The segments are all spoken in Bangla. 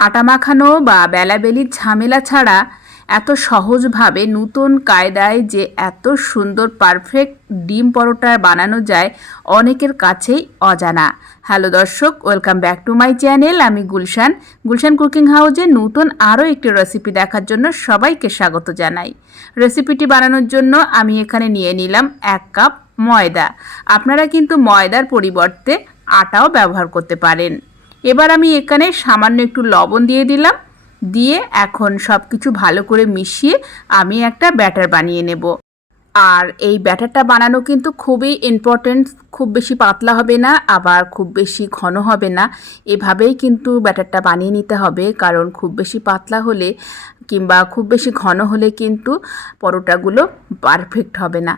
আটা মাখানো বা বেলাবেলির ঝামেলা ছাড়া এত সহজভাবে নতুন কায়দায় যে এত সুন্দর পারফেক্ট ডিম পরোটা বানানো যায় অনেকের কাছেই অজানা। হ্যালো দর্শক, welcome back to my channel. আমি গুলশান। গুলশান কুকিং হাউজে নতুন আরও একটি রেসিপি দেখার জন্য সবাইকে স্বাগত জানাই। রেসিপিটি বানানোর জন্য আমি এখানে নিয়ে নিলাম এক কাপ ময়দা। আপনারা কিন্তু ময়দার পরিবর্তে আটাও ব্যবহার করতে পারেন। এবার আমি এখানে সামান্য একটু লবণ দিয়ে দিলাম। দিয়ে এখন সব কিছু ভালো করে মিশিয়ে আমি একটা ব্যাটার বানিয়ে নেব। আর এই ব্যাটারটা বানানো কিন্তু খুবই ইম্পর্টেন্ট খুব বেশি পাতলা হবে না, আবার খুব বেশি ঘন হবে না। এভাবেই কিন্তু ব্যাটারটা বানিয়ে নিতে হবে, কারণ খুব বেশি পাতলা হলে কিংবা খুব বেশি ঘন হলে কিন্তু পরোটাগুলো পারফেক্ট হবে না।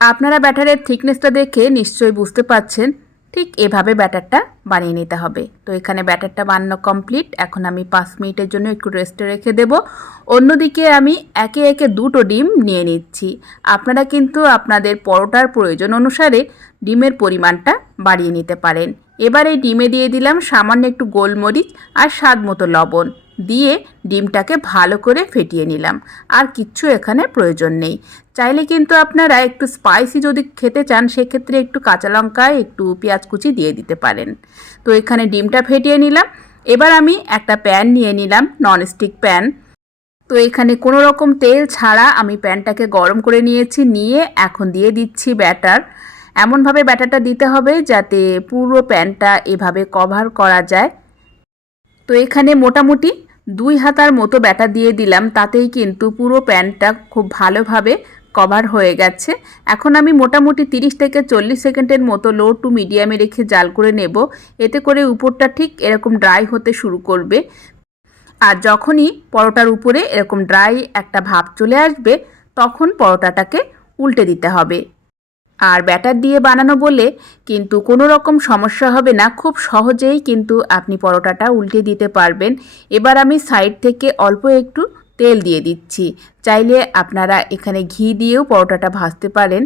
আপনারা ব্যাটারের থিকনেসটা দেখে নিশ্চয়ই বুঝতে পারছেন ঠিক এভাবে ব্যাটারটা বানিয়ে নিতে হবে। তো এখানে ব্যাটারটা বানানো কমপ্লিট। এখন আমি পাঁচ মিনিটের জন্য একটু রেস্টে রেখে দেব। অন্যদিকে আমি একে একে দুটো ডিম নিয়ে নিচ্ছি। আপনারা কিন্তু আপনাদের পরোটার প্রয়োজন অনুসারে ডিমের পরিমাণটা বাড়িয়ে নিতে পারেন। এবার এই ডিমে দিয়ে দিলাম সামান্য একটু গোলমরিচ আর স্বাদ মতো লবণ। দিয়ে ডিমটাকে ভালো করে ফেটিয়ে নিলাম। আর কিচ্ছু এখানে প্রয়োজন নেই। চাইলে কিন্তু আপনারা একটু স্পাইসি যদি খেতে চান, সেক্ষেত্রে একটু কাঁচা লঙ্কা, একটু পেঁয়াজ কুচি দিয়ে দিতে পারেন। তো এখানে ডিমটা ফেটিয়ে নিলাম। এবার আমি একটা প্যান নিয়ে নিলাম ননস্টিক প্যান। তো এখানে কোনো রকম তেল ছাড়া আমি প্যানটাকে গরম করে নিয়েছি, নিয়ে এখন দিয়ে দিচ্ছি ব্যাটার। এমনভাবে ব্যাটারটা দিতে হবে যাতে পুরো প্যানটা এভাবে কভার করা যায়। তো এখানে মোটামুটি দুই হাতার মতো ব্যাটা দিয়ে দিলাম, তাতেই কিন্তু পুরো প্যানটা খুব ভালোভাবে কভার হয়ে গেছে। এখন আমি মোটামুটি 30 থেকে চল্লিশ সেকেন্ডের মতো লো টু মিডিয়ামে রেখে জাল করে নেব। এতে করে উপরটা ঠিক এরকম ড্রাই হতে শুরু করবে। আর যখনই পরোটার উপরে এরকম ড্রাই একটা ভাব চলে আসবে, তখন পরোটাটাকে উল্টে দিতে হবে। আর ব্যাটার দিয়ে বানানো বলে কিন্তু কোনো রকম সমস্যা হবে না, খুব সহজেই কিন্তু আপনি পরোটাটা উল্টে দিতে পারবেন। এবার আমি সাইড থেকে অল্প একটু তেল দিয়ে দিচ্ছি। চাইলে আপনারা এখানে ঘি দিয়েও পরোটাটা ভাজতে পারেন।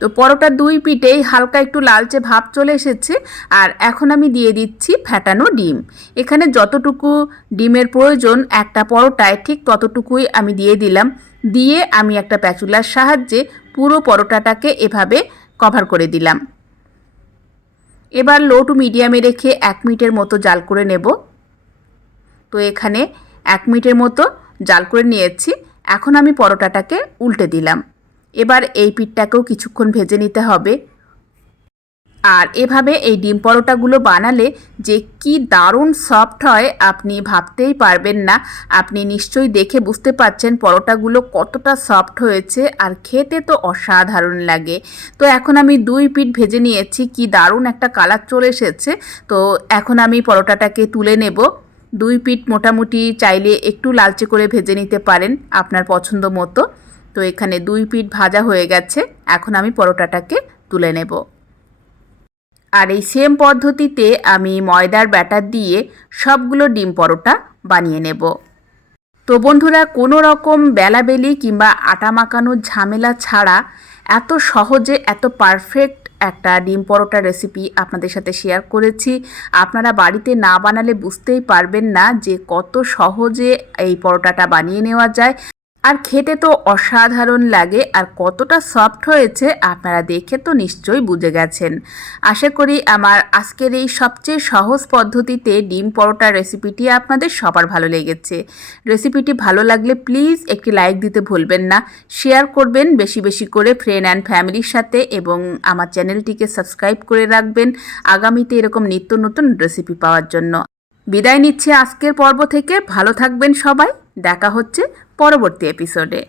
তো পরোটার দুই পিঠেই হালকা একটু লালচে ভাব চলে এসেছে আর এখন আমি দিয়ে দিচ্ছি ফ্যাটানো ডিম। এখানে যতটুকু ডিমের প্রয়োজন একটা পরোটায় ঠিক ততটুকুই আমি দিয়ে দিলাম। দিয়ে আমি একটা প্যাচুলার সাহায্যে পুরো পরোটাটাকে এভাবে কভার করে দিলাম। এবার লো টু মিডিয়ামে রেখে এক মিনিটের মতো জাল করে নেব। তো এখানে এক মিনিটের মতো জাল করে নিয়েছি। এখন আমি পরোটাটাকে উল্টে দিলাম। এবার এই পিঠটাকেও কিছুক্ষণ ভেজে নিতে হবে। আর এভাবে এই ডিম পরোটাগুলো বানালে যে কি দারুণ সফট হয়, আপনি ভাবতেই পারবেন না। আপনি নিশ্চয়ই দেখে বুঝতে পারছেন পরোটাগুলো কতটা সফট হয়েছে আর খেতে তো অসাধারণ লাগে। তো এখন আমি দুই পিঠ ভেজে নিয়েছি, কি দারুণ একটা কালার চলে এসেছে। তো এখন আমি পরোটাটাকে তুলে নেব। দুই পিঠ মোটামুটি চাইলে একটু লালচে করে ভেজে নিতে পারেন আপনার পছন্দ মতো। তো এখানে দুই পিঠ ভাজা হয়ে গেছে, এখন আমি পরোটাটাকে তুলে নেব। আর এই সেম পদ্ধতিতে আমি ময়দার ব্যাটার দিয়ে সবগুলো ডিম পরোটা বানিয়ে নেব। তো বন্ধুরা, কোনো রকম বেলাবেলি কিংবা আটা মাখানোর ঝামেলা ছাড়া এত সহজে, এত পারফেক্ট একটা ডিম পরোটা রেসিপি আপনাদের সাথে শেয়ার করেছি। আপনারা বাড়িতে না বানালে বুঝতেই পারবেন না যে কত সহজে এই পরোটাটা বানিয়ে নেওয়া যায়। আর খেতে তো অসাধারণ লাগে আর কতটা সফট হয়েছে আপনারা দেখে তো নিশ্চয়ই বুঝে গেছেন। আশা করি আমার আজকের এই সবচেয়ে সহজ পদ্ধতিতে ডিম পরোটা রেসিপিটি আপনাদের সবার ভালো লেগেছে। রেসিপিটি ভালো লাগলে প্লিজ একটি লাইক দিতে ভুলবেন না শেয়ার করবেন বেশি বেশি করে ফ্রেন্ড অ্যান্ড ফ্যামিলির সাথে এবং আমার চ্যানেলটিকে সাবস্ক্রাইব করে রাখবেন আগামীতে এরকম নিত্য নতুন রেসিপি পাওয়ার জন্য। বিদায় নিচ্ছে আজকের পর্ব থেকে, ভালো থাকবেন সবাই। দেখা হচ্ছে পরবর্তী এপিসোডে